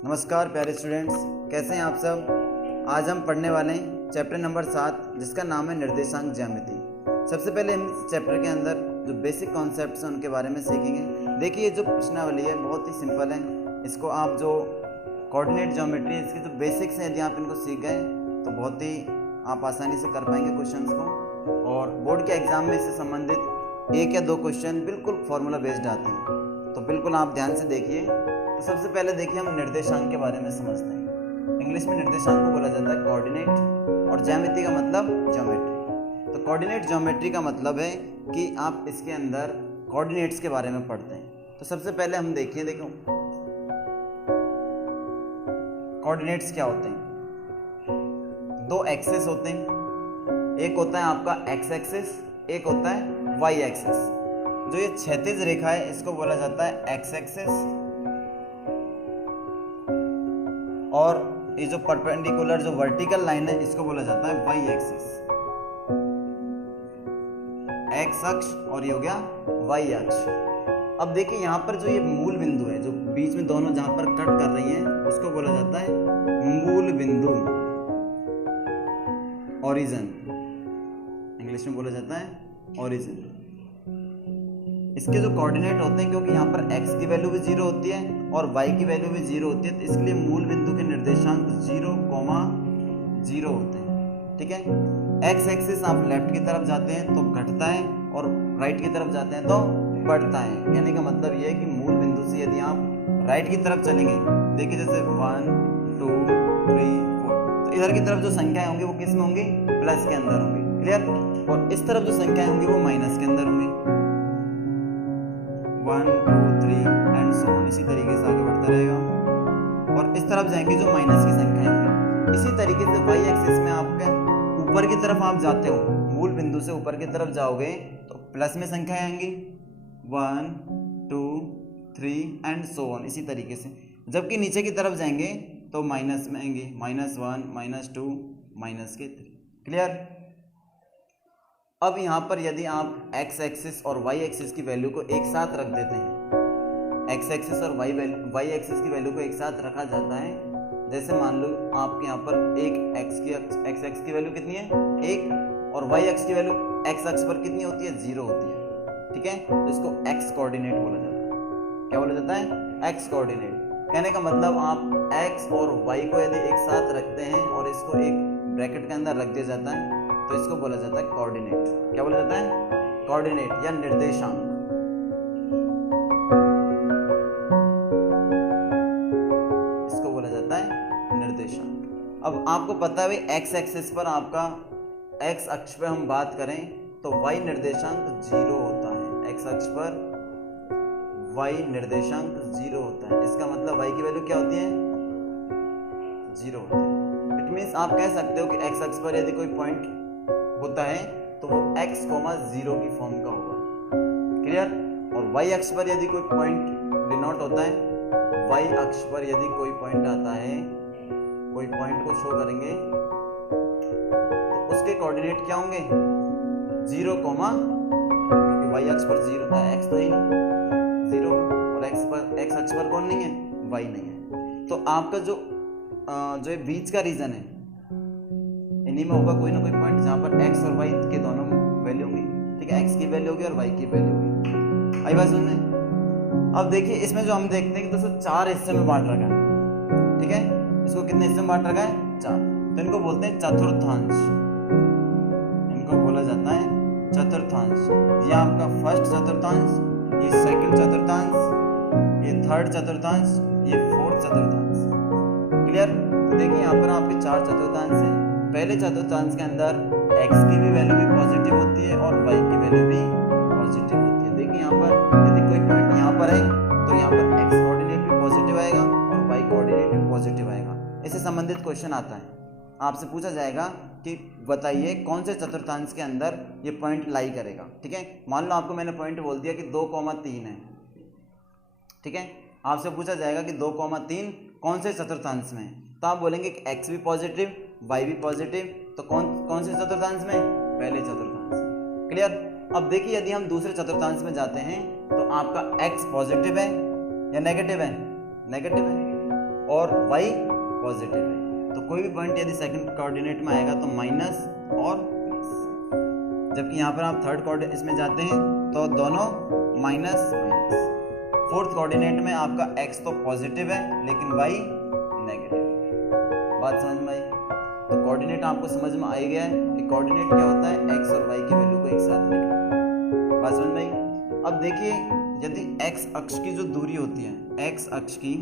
नमस्कार प्यारे स्टूडेंट्स, कैसे हैं आप सब। आज हम पढ़ने वाले हैं चैप्टर नंबर 7 जिसका नाम है निर्देशांक ज्यामिति। सबसे पहले हम इस चैप्टर के अंदर जो बेसिक कॉन्सेप्ट्स हैं उनके बारे में सीखेंगे। देखिए जो प्रश्नावली है बहुत ही सिंपल है। इसको आप जो कोऑर्डिनेट ज्योमेट्री है इसके जो बेसिक्स हैं यदि आप इनको सीख गए तो बहुत ही आप आसानी से कर पाएंगे क्वेश्चंस को। और बोर्ड के एग्जाम में इससे संबंधित 1 या 2 क्वेश्चन बिल्कुल फॉर्मूला बेस्ड आते हैं, तो बिल्कुल आप ध्यान से देखिए। तो सबसे पहले देखिए हम निर्देशांक के बारे में समझते हैं। इंग्लिश में निर्देशांक को बोला जाता है कोऑर्डिनेट और ज्यामिति का मतलब ज्योमेट्री। तो कोऑर्डिनेट ज्योमेट्री का मतलब है कि आप इसके अंदर कोऑर्डिनेट्स के बारे में पढ़ते हैं। तो सबसे पहले हम देखो कोऑर्डिनेट्स क्या होते हैं। 2 एक्सिस होते हैं, एक होता है आपका एक्स एक्सिस, एक होता है वाई एक्सिस। जो ये क्षैतिज रेखा है इसको बोला जाता है एक्स एक्सिस, और ये जो परपेंडिकुलर जो वर्टिकल लाइन है इसको बोला जाता है वाई एक्सिस। एक्स अक्ष और ये हो गया वाई अक्ष। अब देखिए यहाँ पर जो ये मूल बिंदु है, जो बीच में दोनों जहां पर कट कर रही हैं उसको बोला जाता है मूल बिंदु, ओरिजिन। इंग्लिश में बोला जाता है ओरिजिन। इसके जो कोऑर्डिनेट होते हैं, क्योंकि यहाँ पर x की वैल्यू भी 0 होती है और y की वैल्यू भी 0 होती है, तो इसलिए मूल बिंदु के निर्देशांक 0,0 होते हैं। ठीक है, x एक्सिस आप लेफ्ट की तरफ जाते हैं तो घटता है और राइट की तरफ जाते हैं तो बढ़ता है। कहने का मतलब ये है कि मूल बिंदु से यदि आप राइट की तरफ चलेंगे, देखिए जैसे 1 2 3 4, तो इधर की तरफ जो संख्याएं होंगी वो किस में होंगी, प्लस के अंदर होंगी। क्लियर। और इस तरफ जो संख्याएं होंगी वो माइनस के अंदर होंगी। 1 2 3 एंड सो ऑन, इसी तरीके से आगे बढ़ता रहेगा। और इस तरफ जाएंगे जो माइनस की संख्याएं होंगी। इसी तरीके से वाई एक्सिस में आपके ऊपर की तरफ आप जाते हो, मूल बिंदु से ऊपर की तरफ जाओगे तो प्लस में संख्याएं आएंगी 1 2 3 एंड सो ऑन, इसी तरीके से। जबकि नीचे की तरफ जाएंगे तो माइनस में आएंगे -1 -2 -3। क्लियर। अब यहाँ पर यदि आप x एक्सिस और y एक्सिस की वैल्यू को एक साथ रख देते हैं, x एक्सिस और y एक्सिस की वैल्यू को एक साथ रखा जाता है। जैसे मान लो आपके यहाँ पर एक x एक्स की वैल्यू कितनी है 1, और y एक्स की वैल्यू x अक्ष पर कितनी होती है 0 होती है। ठीक है, तो इसको x कोऑर्डिनेट बोला जाता है। क्या बोला जाता है, x कोऑर्डिनेट। कहने का मतलब आप x और y को यदि एक साथ रखते हैं और इसको एक ब्रैकेट के अंदर रख दिया जाता है तो इसको बोला जाता है कोऑर्डिनेट। क्या बोला जाता है, कोऑर्डिनेट या निर्देशांक। इसको बोला जाता है निर्देशांक। अब आपको पता है एक्स एक्सिस पर आपका एक्स अक्ष पे हम बात करें तो वाई निर्देशांक 0 होता है। एक्स अक्ष पर वाई निर्देशांक 0 होता है। इसका मतलब वाई की वैल्यू क्या होती है, 0 होती है। इट मीन्स आप कह सकते हो कि एक्स अक्ष पर यदि कोई पॉइंट होता है तो वो x, 0 की फॉर्म का होगा। क्लियर। और y अक्ष पर यदि कोई पॉइंट डिनोट होता है, y अक्ष पर यदि कोई पॉइंट आता है, कोई पॉइंट को शो करेंगे तो उसके कोऑर्डिनेट क्या होंगे 0, क्योंकि y अक्ष पर 0 था, x तो ही नहीं 0, और x अक्ष पर कौन नहीं है, y नहीं है। तो आपका जो बीच का रीजन है, इन्हीं में होगा कोई ना कोई पॉइंट जहां पर x और y के दोनों वैल्यू होंगी। ठीक है, x की वैल्यू होगी और y की वैल्यू होगी। आई बात समझ में। अब देखिए इसमें जो हम देखते हैं कि दोस्तों 4 हिस्से में बांट रखा है। ठीक है, इसको कितने हिस्से में बांट रखा है, 4। तो इनको बोलते हैं चतुर्थांश। इनको बोला जाता है चतुर्थांश। ये आपका फर्स्ट चतुर्थांश, ये सेकंड चतुर्थांश, ये थर्ड चतुर्थांश, ये फोर्थ चतुर्थांश। क्लियर। तो देखिए यहाँ पर आपके 4 चतुर्थांश हैं। पहले चतुर्थांश के अंदर x की भी वैल्यू भी पॉजिटिव होती है और y की वैल्यू भी पॉजिटिव होती है। देखिए यहाँ पर यदि कोई पॉइंट यहाँ पर है तो यहाँ पर x कोऑर्डिनेट भी पॉजिटिव आएगा और y कोऑर्डिनेट भी पॉजिटिव आएगा। इससे संबंधित क्वेश्चन आता है, आपसे पूछा जाएगा कि बताइए कौन से चतुर्थांश के अंदर ये पॉइंट लाई करेगा। ठीक है, मान लो आपको मैंने पॉइंट बोल दिया कि 2,3 है। ठीक है, आपसे पूछा जाएगा कि 2,3 कौन से चतुर्थांश में है, तो आप बोलेंगे कि x भी पॉजिटिव y भी पॉजिटिव, तो कौन से चतुर्थांश में, पहले चतुर्थांश। क्लियर। अब देखिए यदि हम दूसरे चतुर्थांश में जाते हैं तो आपका x पॉजिटिव है या नेगेटिव है, नेगेटिव है, और y पॉजिटिव है, तो कोई भी पॉइंट यदि सेकंड कोऑर्डिनेट में आएगा तो माइनस और प्लस, जबकि यहाँ पर आप थर्ड कोऑर्डिनेट इसमें जाते हैं तो दोनों माइनस माइनस। फोर्थ कोऑर्डिनेट में आपका x तो पॉजिटिव है लेकिन y नेगेटिव। बात समझ में आई? तो कोऑर्डिनेट आपको समझ में आ गया है कि कोऑर्डिनेट क्या होता है, x और y की वैल्यू को एक साथ लिखना। बात समझ में आई? अब देखिए यदि x अक्ष की जो दूरी होती है, x अक्ष की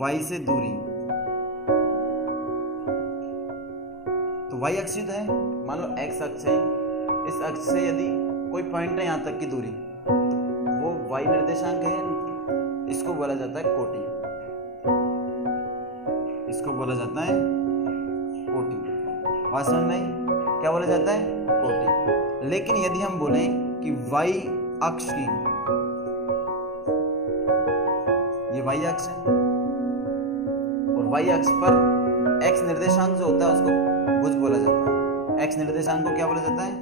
y से दूरी, तो y अक्ष है, मान लो x अक्ष है, इस अक्ष से यदि कोई पॉइंट है यहाँ तक की दूरी, तो वो y निर्देशांक है, इसको बोला जाता है कोटि, इसको बोला जाता है कोटि। बात समझ में आई? क्या बोला जाता है? कोटि। लेकिन यदि हम बोलें कि y अक्ष की, ये y अक्ष है और y अक्ष पर x निर्देशांक जो होता है उसको भुज बोला जाता है। x निर्देशांक को क्या बोला जाता है?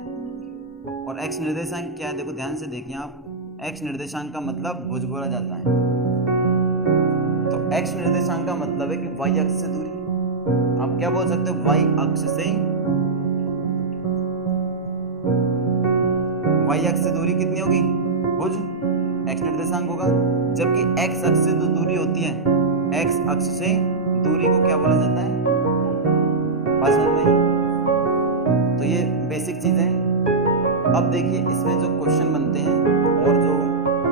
और x निर्देशांक क्या है, देखो ध्यान से देखिए आप, x निर्देशांक का मतलब भुज बोला जाता है। तो x निर्देशांक का मतलब है कि y अक्ष से दूरी, आप क्या बोल सकते हो, y अक्ष से, y अक्ष से दूरी कितनी होगी, भुज, x निर्देशांक होगा। जबकि x अक्ष से जो दूरी होती है, x अक्ष से दूरी को क्या बोला जाता है, बात समझ में? तो ये बेसिक चीजें। अब देखिए इसमें जो क्वेश्चन बनते हैं और जो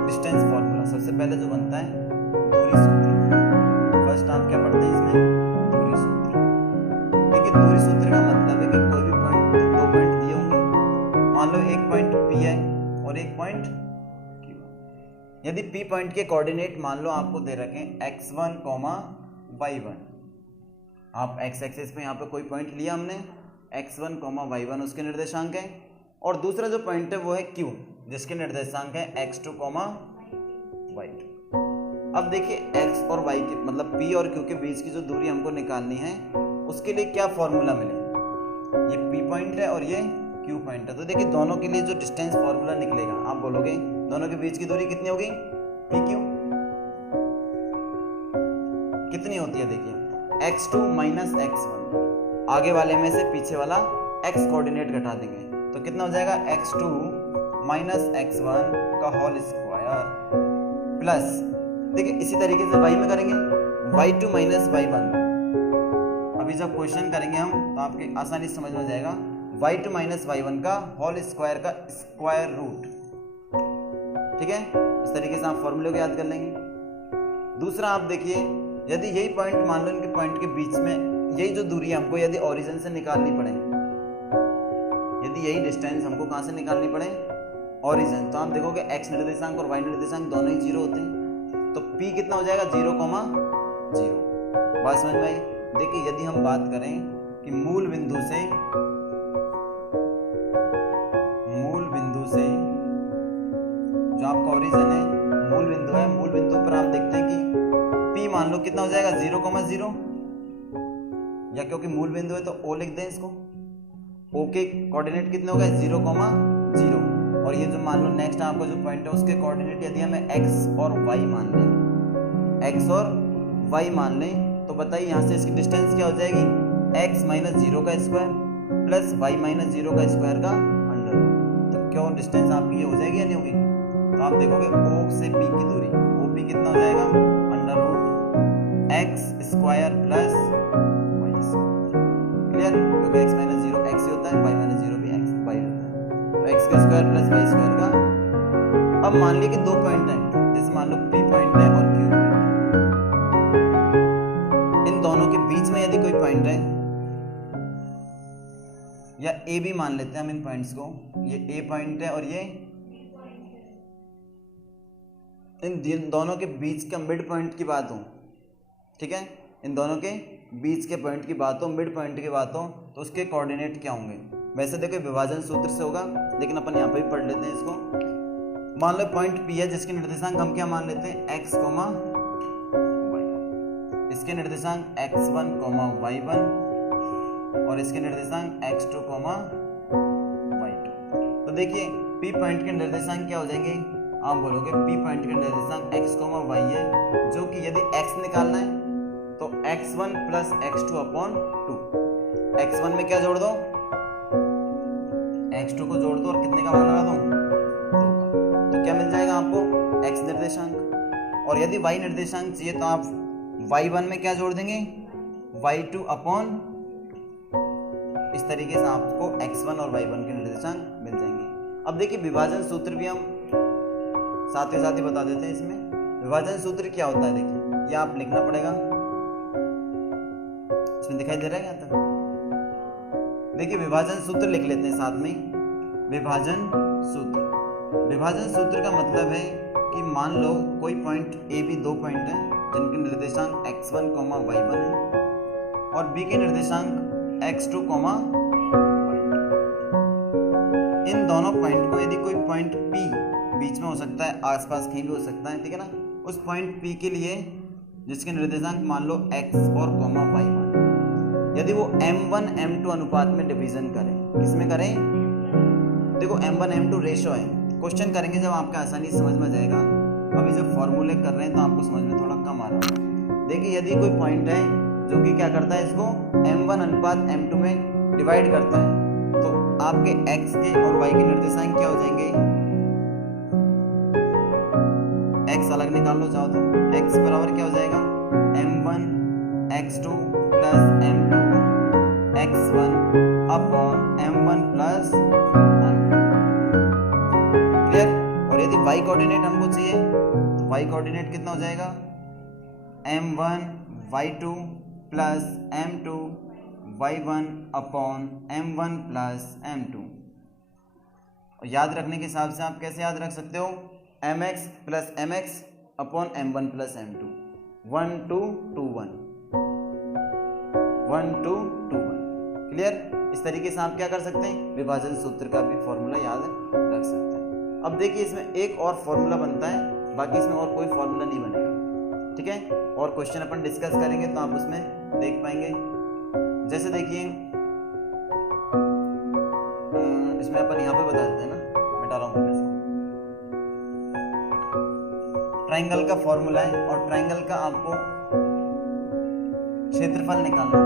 डिस्टेंस फॉर्मूला, सबसे पहले जो बनता है दूरी सूत्र। फर्स्ट आप क्या पढ़ते हैं इसमें, दूरी सूत्र। देखिए दूरी सूत्र का मतलब है कि कोई भी पॉइंट, दो पॉइंट दिए होंगे, मान लो एक पॉइंट P है और एक पॉइंट Q। यदि P पॉइंट के कोऑर्डिनेट मान लो आपको दे रखे x1, y1, आप x एक्सिस पे यहाँ पे कोई पॉइंट लिया हमने, x1, y1 उसके निर्देशांक है, और दूसरा जो पॉइंट है वो है Q जिसके निर्देशांक है x2, y2। अब देखिए x और y के मतलब P और Q के बीच की जो दूरी हमको निकालनी है उसके लिए क्या फॉर्मूला मिले, ये P पॉइंट है और ये Q पॉइंट है। तो देखिए दोनों के लिए जो डिस्टेंस फॉर्मूला निकलेगा, आप बोलोगे दोनों के बीच की दूरी कितनी होगी, PQ कितनी होती है, देखिए x2 माइनस x1, आगे वाले में से पीछे वाला x कोऑर्डिनेट घटा देंगे तो कितना हो जाएगा, x2 माइनस x1 का होल स्क्वायर प्लस, देखिए इसी तरीके से y में करेंगे y2 माइनस y1। अभी जब क्वेश्चन करेंगे हम तो आपके आसानी से समझ में जाएगा, y2 माइनस y1 का होल स्क्वायर का स्क्वायर रूट, ठीक है। इस तरीके से आप फॉर्मूले को याद कर लेंगे। दूसरा आप देखिए यदि यही पॉइंट मान लो इनके पॉइंट के बीच में यही जो दूरी हमको यदि ओरिजिन से निकालनी पड़े, यदि यही डिस्टेंस हमको कहां से निकालनी पड़े, ओरिजिन, तो आप देखोगे x निर्देशांक और y निर्देशांक दोनों ही जीरो होते हैं, तो p कितना हो जाएगा, 0, 0। बात समझ में आई? देखिए यदि हम बात करें कि मूल बिंदु से जो आपका ओरिजिन है, मूल बिंदु है, मूल बिंदु पर आप देखते हैं कि p मान लो कितना हो जाएगा, 0, 0, या क्योंकि मूल बिंदु है तो o लिख दें इसको, o के कोऑर्डिनेट कितने हो गए, 0, 0। और ये जो मान लो नेक्स्ट आपका जो पॉइंट है उसके कोऑर्डिनेट यदि हमें x और y मान लें, x और y मान लें, तो बताइए यहाँ से इसकी डिस्टेंस क्या हो जाएगी, x माइनस 0 का स्क्वायर प्लस y माइनस 0 का स्क्वायर का अंडर। तो क्यों डिस्टेंस आपकी ये हो जाएगी या नहीं होगी? तो आप देखोगे o से p की दूरी, OP कितना हो जाएगा, under root x square plus y square. Clear? क्योंकि x माइनस 0 x ही होता है, y माइनस 0 भी x y होता है, तो x का स्क्वायर प्लस y स्क्वायर का। अब मान लीजिए कि दो पॉइंट हैं, जैसे मान लो p पॉइंट है और q पॉइंट है, इन दोनों के बीच में यदि कोई पॉइंट है, या a भी मान लेते हैं हम इन पॉइंट्स को, ये a पॉइंट है और ये, इन दोनों के बीच का मिड पॉइंट की बात हो, ठीक है, इन दोनों के बीच के पॉइंट की बात हो, मिड पॉइंट की बात हो, तो उसके कोऑर्डिनेट क्या होंगे? वैसे देखो विभाजन सूत्र से होगा, लेकिन अपन यहाँ पे भी पढ़ लेते हैं इसको। मान लो पॉइंट P है जिसके निर्देशांक हम क्या मान लेते हैं, x, y, इसके निर्देशांक x1, y1 और इसके निर्देशांक x2, y2। तो देखिए P पॉइंट के निर्देशांक क्या हो जाएंगे, आप बोलोगे P पॉइंट के निर्देशांक x, y है, जो कि यदि x निकालना है तो x1 plus x2 upon 2। x1 में क्या जोड़ दो, x2 को जोड़ दो और कितने का मान लगा दो, 2 का। तो क्या मिल जाएगा आपको, x निर्देशांक। और यदि y निर्देशांक चाहिए तो आप y1 में क्या जोड़ देंगे, y2 अपॉन, इस तरीके से आपको x1 और y1 के निर्देशांक मिल जाएंगे। अब देखिए विभाजन सूत्र भी हम साथ ही बता देते हैं। इसमें विभाजन सूत्र क्या होता है, देखिए ये आप लिखना पड़ेगा, इसमें दिखाई दे रहा है यहाँ तक। देखिए विभाजन सूत्र लिख लेते हैं साथ में। विभाजन सूत्र का मतलब है कि मान लो कोई पॉइंट ए बी, दो पॉइंट है जिनके निर्देशांक x1, y1 है और b के निर्देशांक x2, इन दोनों पॉइंट को, यदि कोई पॉइंट P बीच में हो सकता है, आसपास कहीं भी हो सकता है, ठीक है ना, उस पॉइंट P के लिए जिसके निर्देशांक मान लो x और y1, यदि वो m1 m2 अनुपात में डिवीजन करें, किसमें करें, देखो m1 m2 रेशो है, क्वेश्चन करेंगे जब आपको आसानी से समझ में आ जाएगा। अभी जब फॉर्मूले कर रहे हैं तो आपको समझ में थोड़ा कम आ रहा होगा। देखिए यदि कोई पॉइंट है जो कि क्या करता है, इसको m1 अनुपात m2 में डिवाइड करता है, तो आपके x के और y के निर्देशांक क्या हो जाएंगे, x अलग निकाल लो चाहो तो, x बराबर क्या हो जाएगा, m1 x2 plus m2 x1 upon m1 plus clear. और यदि y कोऑर्डिनेट हमको चाहिए तो y कोऑर्डिनेट कितना हो जाएगा, m1 y2 plus m2 y1 upon m1 plus m2। और याद रखने के हिसाब से आप कैसे याद रख सकते हो, mx plus mx upon m1 plus m2, 1 2 2 1, 1 2 2 1। Clear. इस तरीके से आप क्या कर सकते हैं, विभाजन सूत्र का भी फॉर्मूला याद रख सकते हैं। अब देखिए इसमें एक और फॉर्मूला बनता है, बाकी इसमें और कोई फॉर्मूला नहीं बनेगा, ठीक है। और क्वेश्चन अपन डिस्कस करेंगे तो आप उसमें देख पाएंगे। जैसे देखिए इसमें अपन यहाँ पे बता देते हैं ना, मिटा रहा हूँ इसको। ट्राइंगल का फॉर्मूला है और ट्राइंगल का आपको क्षेत्रफल निकालना।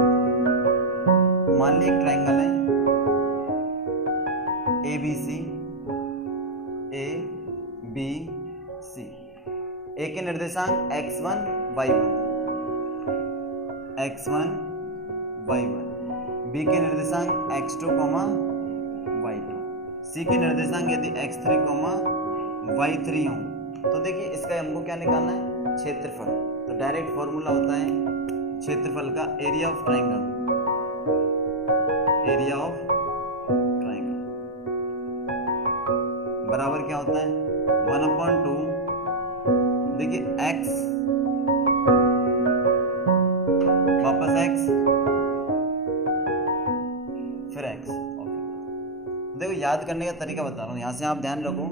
मान ली एक ट्राइंगल है ABC, ABC, ए के निर्देशांक x1 y1, x1 y1, b के निर्देशांक x2, y2, c के निर्देशांक यदि x3, y3 हो, तो देखिए इसका हमको क्या निकालना है, क्षेत्रफल। तो डायरेक्ट फॉर्मूला होता है क्षेत्रफल का, area of triangle, area of triangle बराबर क्या होता है, 1/2, देखिए x वापस x फिर x। ओके, देखो याद करने का तरीका बता रहा हूँ, यहाँ से आप ध्यान रखो,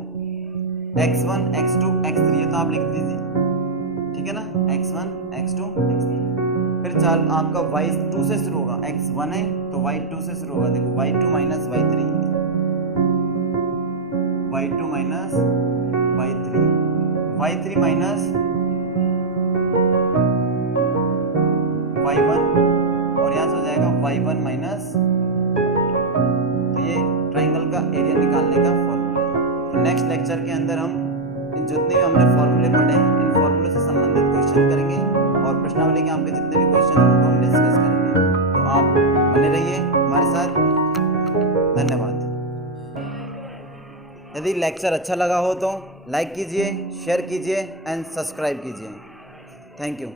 x1 x2 x3 ये तो आप लिख दीजिए, ठीक है ना, x1 x2 x3। फिर चाल आपका y2 से शुरू होगा, x1 है तो y2 से शुरू होगा, देखो y2 minus y3, y2 minus y3, y3 minus y1 और यहाँ से हो जाएगा y1 माइनस। तो ये ट्राइंगल का एरिया निकालने का फॉर्मूला है। तो नेक्स्ट लेक्चर के अंदर हम इन जितने भी हमने फॉर्मूले पढ़े इन फॉर्मूले से संबंधित क्वेश्चन करेंगे और प्रश्नावली के आपके जितने भी क्वेश्चन उनको हम डिस्कस करेंगे। तो आप बने रहिए हमारे साथ। धन्यवाद। यदि लेक्चर अच्छा लगा हो तो लाइक कीजिए, शेयर कीजिए एंड सब्सक्राइब कीजिए। Thank you.